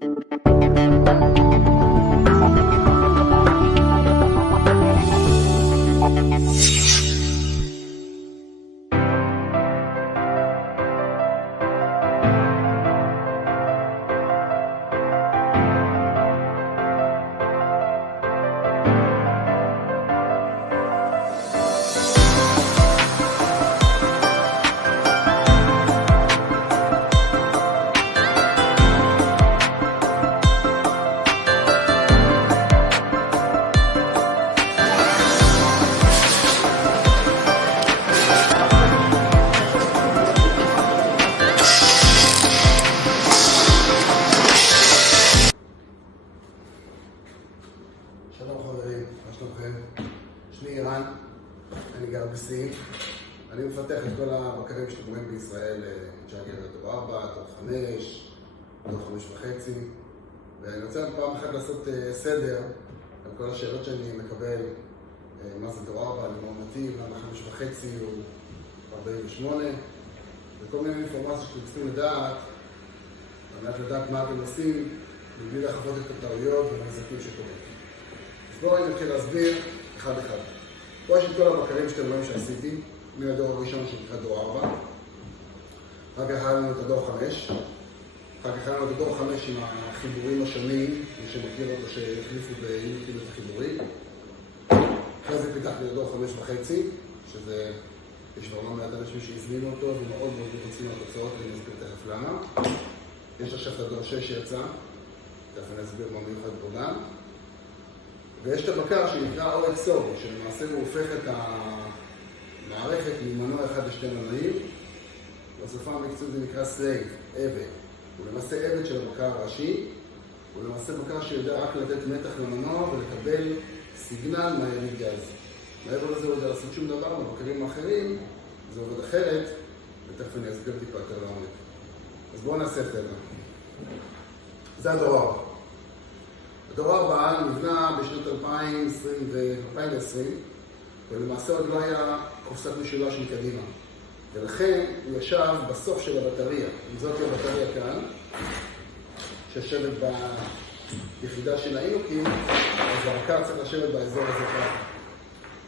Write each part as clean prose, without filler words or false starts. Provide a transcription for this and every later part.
שלום חברים, מה שלומכם? שמי אירן, אני גר בסין. אני מפתח את כל הבקרים שאתם רואים בישראל, ג'אגר דור 4, דור 5, דור 5.5, ואני רוצה פעם אחת לעשות סדר על כל השאלות שאני מקבל. מה זה דור 4, אני מועמתי, למה 5.5 הוא 48, וכל מיני אינפורמציה שאתם צריכים לדעת, על מנת לדעת מה אתם עושים, מבלי לחוות את הטעויות והנזקים שקורים. אז בואו נתחיל להסביר אחד אחד. פה יש את כל הבקרים שאתם רואים שעשיתי, מהדור הראשון שנקרא דור 4, אחר כך היה לנו את הדור 5, אחר כך היה לנו את הדור 5 עם החיבורים השונים, מי שמכיר אותו שהחליפו באינוטים את החיבורים. אחרי זה פיתחתי את הדור 5.5, שזה, יש כבר לא מעט אנשים שהזמינו אותו ומאוד מאוד רוצים לתוצאות, ואני אסביר תכף למה. יש עכשיו את הדור 6 שיצא, תכף אני אסביר מה מיוחד בעולם. ויש את הבקר שנקרא OXO, שלמעשה הוא הופך את המערכת ממנוע אחד לשתי מנועים. בשפה המקצועית זה נקרא סלייב, עבד. הוא למעשה עבד של הבקר הראשי. הוא למעשה בקר שיודע רק לתת מתח למנוע ולקבל סיגנל מהיריד גז. מעבר לזה הוא יודע לעשות שום דבר, בבקרים האחרים זה עובד אחרת, ותכף אני אסביר טיפה יותר לעומק. אז בואו נעשה את זה. זה הדור 4. הדור 4 נבנה בשנת 2020, ולמעשה עוד לא היה קופסת משולש מקדימה. ולכן הוא ישב בסוף של הבטריה. אם זאת הבטריה כאן, שיושבת ביחידה של האינוקים, אז הבקר צריך לשבת באזור הזה כאן.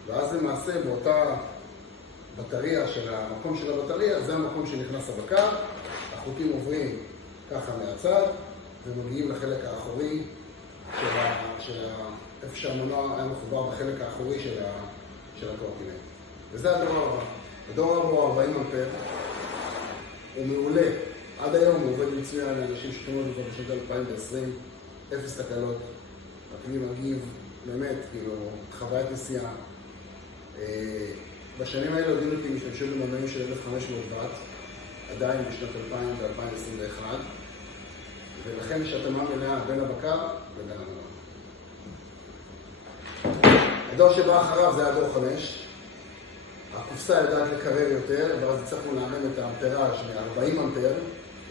ואז למעשה באותה בטריה של המקום של הבטריה, זה המקום שנכנס הבקר. החוטים עוברים ככה מהצד, ומגיעים לחלק האחורי איפה שהמנוע היה מחובר בחלק האחורי של הקורקינט. וזה הדור 4. הדור 4 הוא 40 אמפר. הוא מעולה. עד היום הוא עובד מצוין לאנשים שקנו אותו בשנת 2020. אפס תקלות. הכלי מגיב, באמת, כאילו, חוויית נסיעה. בשנים האלה יודעים אותי משתמשים במנועים של 1500 ואט, עדיין בשנת 2000 ו-2021. ולכן יש התאמה מלאה בין הבקר ובין המנוע. הדור שבא אחריו זה הדור 5. הקופסה יודעת לקרר יותר, ואז הצלחנו לאמן את האמפרז' מ-40 אמפר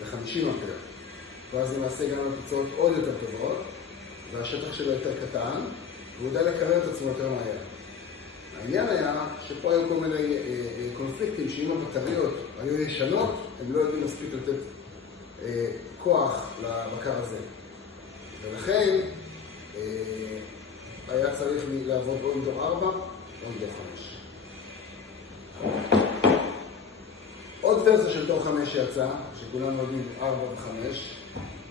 ל-50 אמפר. ואז למעשה גם לתוצאות עוד יותר טובות, והשטח שלו יותר קטן, והוא יודע לקרר את עצמו יותר מהר. העניין היה שפה היו כל מיני קונפליקטים שאם הבטריות היו ישנות, הם לא יודעים מספיק לתת כוח לבקר הזה. ולכן היה צריך לעבוד או עם דור 4 או עם דור 5. עוד ורסיה של דור 5 יצא, שכולנו יודעים 4 ו-5,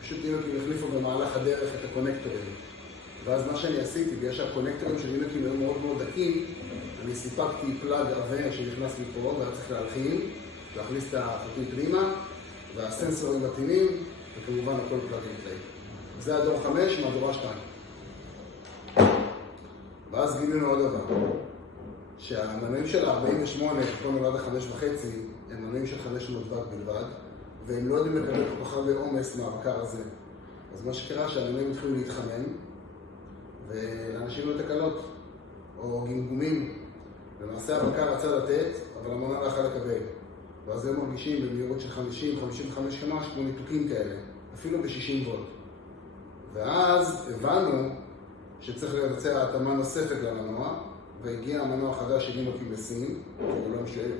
פשוט אינוקים החליפו במהלך הדרך את הקונקטורים. ואז מה שאני עשיתי, בגלל שהקונקטורים של אינוקים היו מאוד מאוד דקים, אני סיפקתי פלאג עבה שנכנס מפה, והיה צריך להלחין, להכניס את החוטים פנימה, והסנסורים מתאימים, וכמובן הכל פלאג אנד-פליי. זה הדור 5 מהדורה 2. ואז גילינו עוד דבר, שהמנועים של ה-48, פה נולד ה-5.5, הם מנועים של 500 ואט בלבד, והם לא יודעים לקבל כל כך הרבה עומס מהבקר הזה. אז מה שקרה שהמנועים התחילו להתחמם, ולאנשים לא תקלות, או גמגומים. למעשה הבקר רצה לתת, אבל המנוע לא יכול לקבל. ואז הם מרגישים במהירות של 50-55 קמ"ש כמו ניתוקים כאלה, אפילו ב-60 וולט. ואז הבנו שצריך לבצע התאמה נוספת למנוע, והגיע המנוע חדש של אינוקים בסין,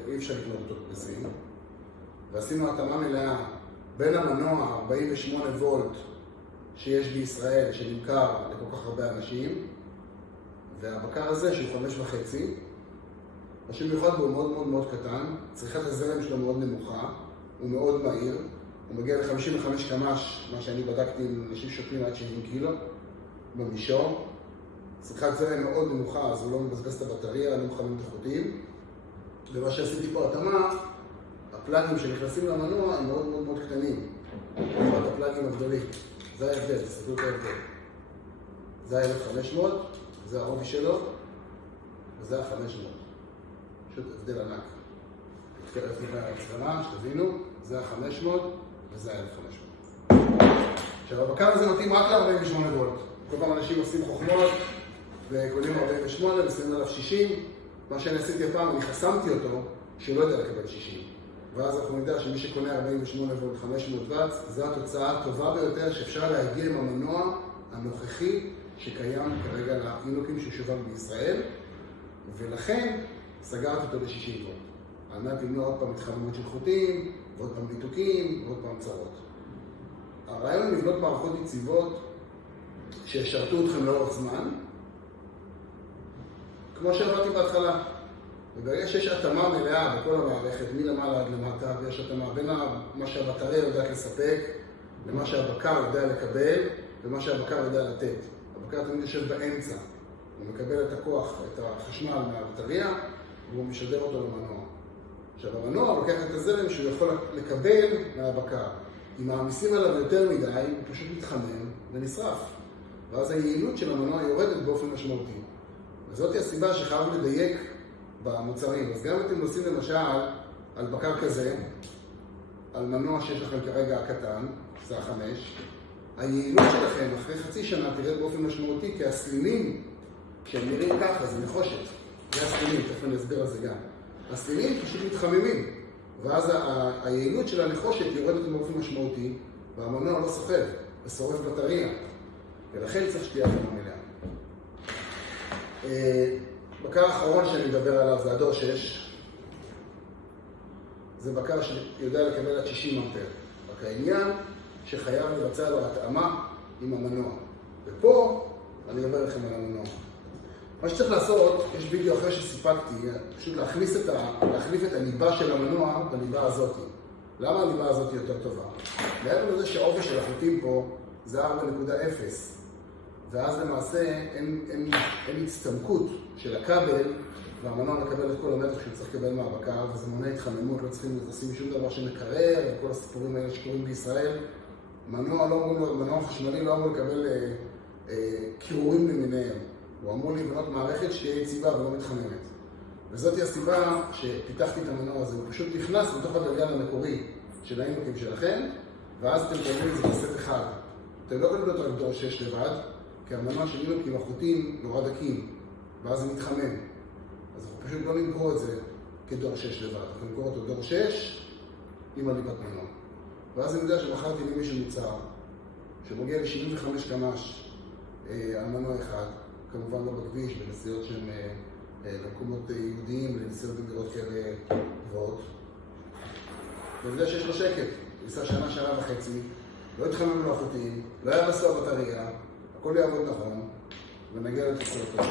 אי אפשר לקנות אותו בסין, ועשינו התאמה מלאה בין המנוע 48 וולט שיש בישראל, שנמכר לכל כך הרבה אנשים, והבקר הזה שהוא 5.5, מה שמיוחד בו הוא מאוד מאוד מאוד קטן, צריכת הזרם שלו מאוד נמוכה, הוא מאוד מהיר, הוא מגיע ל-55 קמ"ש, מה שאני בדקתי עם אנשים שותים עד 70 קילו, במישור. צריכת זרם מאוד נמוכה, אז הוא לא מבזבז את הבטריה, לא מחמם את החוטים. ומה שעשיתי פה התאמה, הפלאגים שנכנסים למנוע הם מאוד מאוד מאוד קטנים. לעומת הפלאגים הגדולים. זה ההבדל, תסתכלו את ההבדל. זה ה-1500, זה העובי שלו, וזה ה-500. פשוט הבדל ענק. תתקרב טיפה להצלמה, שתבינו, זה ה-500 וזה ה-1500. עכשיו, הבקר הזה מתאים רק ל-48 וולט. כל פעם אנשים עושים חוכמות וקונים 48 ושמים עליו 60. מה שאני עשיתי הפעם, אני חסמתי אותו שלא יודע לקבל 60. ואז אנחנו נדע שמי שקונה 48 וולט 500 ואט, זו התוצאה הטובה ביותר שאפשר להגיע עם המנוע הנוכחי שקיים כרגע לאינוקים ששווק בישראל, ולכן סגרתי אותו ל-60 וולט. על מנת למנוע עוד פעם התחממות של חוטים, ועוד פעם ניתוקים, ועוד פעם צרות. הרעיון הוא לבנות מערכות יציבות שישרתו אתכם לאורך זמן, כמו שאמרתי בהתחלה. וברגע שיש התאמה מלאה בכל המערכת, מלמעלה עד למטה, ויש התאמה בין מה שהבטריה יודעת לספק, למה שהבקר יודע לקבל, ומה שהבקר יודע לתת. הבקר תמיד יושב באמצע. הוא מקבל את הכוח, את החשמל מהבטריה, והוא משדר אותו למנוע. עכשיו, המנוע לוקח את הזרם שהוא יכול לקבל מהבקר. אם מעמיסים עליו יותר מדי, הוא פשוט מתחמם ונשרף. ואז היעילות של המנוע יורדת באופן משמעותי. וזאת הסיבה שחייב לדייק במוצרים. אז גם אם אתם נוסעים למשל על בקר כזה, על מנוע שיש לכם כרגע הקטן, זה ה-5, היעילות שלכם אחרי חצי שנה תרד באופן משמעותי, כי הסלילים, כשהם נראים ככה, זה נחושת. זה הסלילים, תכף אני אסביר על זה גם. הסלילים פשוט מתחממים, ואז היעילות של הנחושת יורדת באופן משמעותי, והמנוע לא סוחב, ושורף בטריה. ולכן צריך שתהיה התאמה מלאה. בקר האחרון שאני מדבר עליו זה הדור 6. זה בקר שיודע לקבל עד 60 אמפר. רק העניין שחייב לבצע לו התאמה עם המנוע. ופה אני אדבר לכם על המנוע. מה שצריך לעשות, יש וידאו אחרי שסיפקתי, פשוט להחליף את הניבה של המנוע בניבה הזאת. למה הניבה הזאת יותר טובה? מעבר לזה שהעובי של החוטים פה זה 4.0. ואז למעשה אין הצטמקות של הכבל, והמנוע מקבל את כל המתח שהוא צריך לקבל מהבקר, וזה מונע התחממות, לא צריכים לשים שום דבר שמקרר, וכל הסיפורים האלה שקורים בישראל. מנוע חשמלי לא אמור לקבל קירורים למיניהם. הוא אמור לבנות מערכת שתהיה יציבה ולא מתחממת. וזאת היא הסיבה שפיתחתי את המנוע הזה. הוא פשוט נכנס לתוך הגלגל המקורי של האינוקים שלכם, ואז אתם קוראים את זה בסט אחד. אתם לא קוראים אותו רק דור 6 לבד, כי המנוע של אינוקים החוטים נורא דקים, ואז זה מתחמם. אז אנחנו פשוט לא נמכור את זה כדור 6 לבד. אנחנו נמכור אותו דור 6 עם הליבת מנוע. ואז אני יודע שמכרתי למישהו מוצר, שמגיע ל-75 קמ"ש על מנוע אחד, כמובן לא בכביש, בנסיעות שהן למקומות יהודיים, לנסיעות בדירות כאלה גבוהות. ואני יודע שיש לו שקט, הוא ניסה שנה וחצי, לא התחמם לו החוטים, לא היה בסוע בטריה, הכל יעבוד נכון, ונגיע לתוצאות טוב.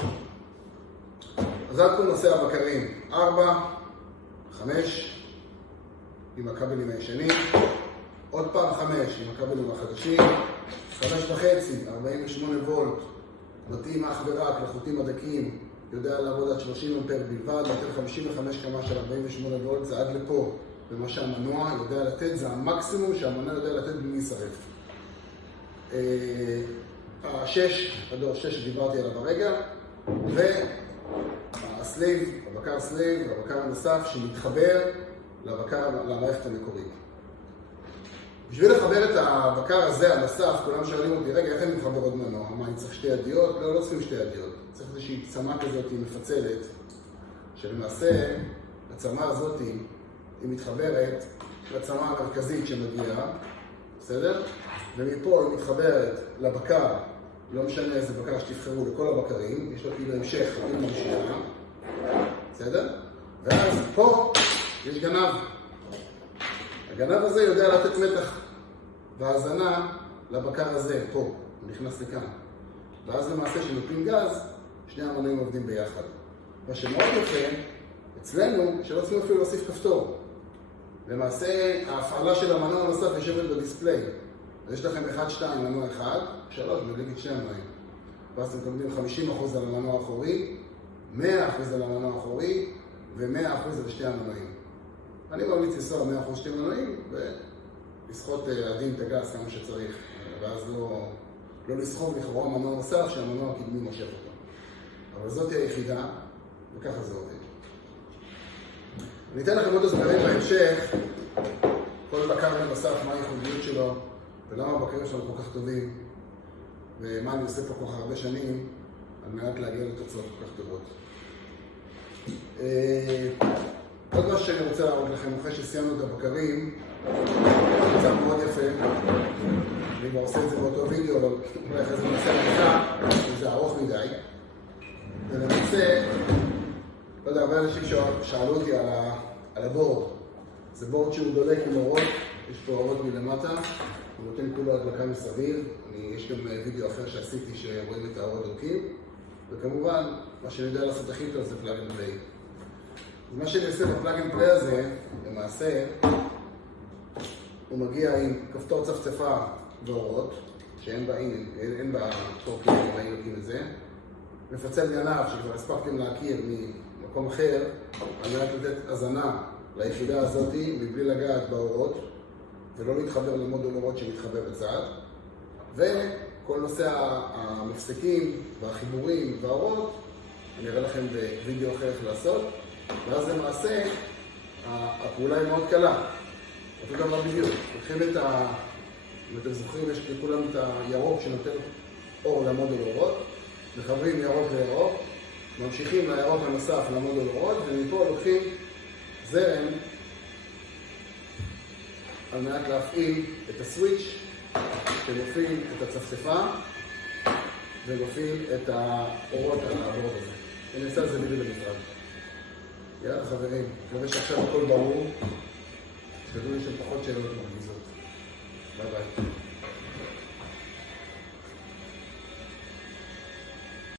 אז עד פה נושא הבקרים, 4, 5, עם הכבלים הישנים, עוד פעם 5 עם הכבלים החדשים, 5.5, 48 וולט, מתאים אך ורק לחוטים הדקים, יודע לעבוד עד 30 אמפר בלבד, נותן 55 קמ"ש של 48 וולט, זה עד לפה. ומה שהמנוע יודע לתת, זה המקסימום שהמנוע יודע לתת בלי להישרף. הדור 6 שדיברתי עליו הרגע, והסלייב, הבקר סלייב, הבקר הנוסף שמתחבר למערכת המקורית. בשביל לחבר את הבקר הזה הנוסף, כולם שואלים אותי, רגע, איך אני מחבר עוד מנוע? מה, אני צריך שתי ידיות? לא צריכים שתי ידיות. צריך איזושהי צמה כזאת מפצלת, שלמעשה הצמה הזאת היא מתחברת לצמה המרכזית שמגיעה, בסדר? ומפה היא מתחברת לבקר, לא משנה איזה בקר שתבחרו, לכל הבקרים, יש לו כאילו המשך, כאילו ממשיכה, בסדר? ואז פה יש גנב. הגנב הזה יודע לתת מתח והזנה לבקר הזה, פה, הוא נכנס לכאן. ואז למעשה כשנותנים גז, שני המנועים עובדים ביחד. מה שמאוד יפה, אצלנו, שלא צריכים אפילו להוסיף כפתור. למעשה, ההפעלה של המנוע הנוסף יושבת בדיספליי. אז יש לכם 1-2 מנוע 1, 3, מדליק את שני המנועים. ואז אתם מקבלים 50% על המנוע האחורי, 100% על המנוע האחורי, ו100% על שתי המנועים. אני ממליץ לנסוע 100% שתי מנועים, ולסחוט עדין את הגז כמה שצריך, ואז לא לסחוב לכאורה מנוע נוסף שהמנוע הקדמי מושך אותו. אבל זאת היא היחידה, וככה זה עובד. אני אתן לכם עוד הסברים בהמשך, כל בקר נוסף, מה הייחודיות שלו, ולמה הבקרים שלנו כל כך טובים, ומה אני עושה פה כל כך הרבה שנים, על מנת להגיע לתוצאות כל כך טובות. עוד משהו שאני רוצה להראות לכם, אחרי שסיימנו את הבקרים, מצב מאוד יפה, אני כבר עושה את זה באותו וידאו, אבל אולי אחרי זה נעשה למחר, זה ארוך מדי. ולמעשה, לא יודע, הרבה אנשים שאלו אותי על הבורד. זה בורד שהוא דולק עם אורות, יש פה אורות מלמטה, הוא נותן כולו הדלקה מסביב. יש גם וידאו אחר שעשיתי שרואים את האורות דולקים, וכמובן, מה שאני יודע לעשות הכי טוב זה פלאג אנד פליי. אז מה שאני עושה בפלאג אנד פליי הזה, למעשה, הוא מגיע עם כפתור צפצפה ואורות, שאין בה טורקים, ראינו את זה, מפצל גנב שכבר הספקתם להכיר ממקום אחר, על מנת לתת הזנה ליחידה הזאת מבלי לגעת באורות, ולא להתחבר למודול אורות שמתחבר בצד, וכל נושא המפסקים והחיבורים והאורות, אני אראה לכם בווידאו אחר איך לעשות, ואז למעשה הפעולה היא מאוד קלה. אותו דבר בדיוק, לוקחים אם אתם זוכרים, יש לכולם את הירוק שנותן אור למודול אורות, מחברים ירוק לירוק, ממשיכים לירוק הנוסף למודול אורות, ומפה לוקחים זרם על מנת להפעיל את הסוויץ' שמפעיל את הצפצפה ומפעיל את האורות על הבורד הזה. אני אעשה על זה וידאו בנפרד. יאללה חברים, מקווה שעכשיו הכל ברור. שתדעו לי שפחות שאלות מרגיזות. ביי ביי.